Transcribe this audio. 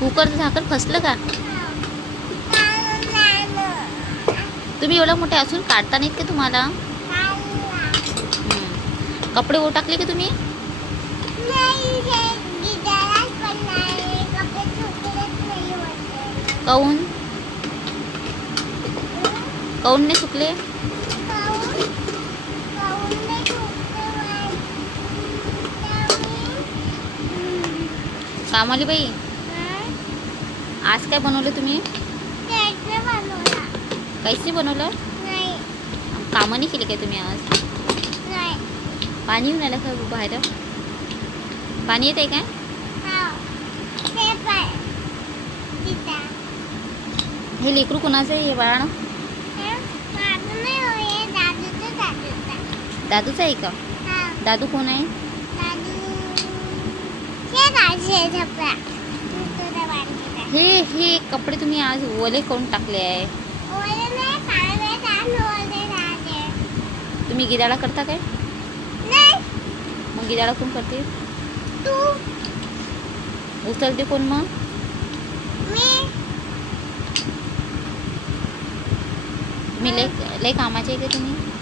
कुकरचं झाकण फसलं का? तुम्ही एवढं मोठे असून काढता नाहीत का तुम्हाला? कपडे टाकले का तुम्ही? काऊन काऊन नाही सुकले? कामाली बाई, आज काय बनवलं तुम्ही? काहीच नाही बनवलं? कामं नाही केली काय तुम्ही आज? पाणी येऊन आलं का बाहेर? पाणी येत आहे काय? हे लेकरू कोणाचं आहे हे बाळानं? दादूचं आहे का? दादू कोण आहे? हे कपडे तुम्ही आज ओले करून टाकले आहे. तुम्ही गिदाडा करता काय? मग गिदाडा कोण करते? उचलते कोण मग? तुम्ही लय कामाचे आहे का तुम्ही?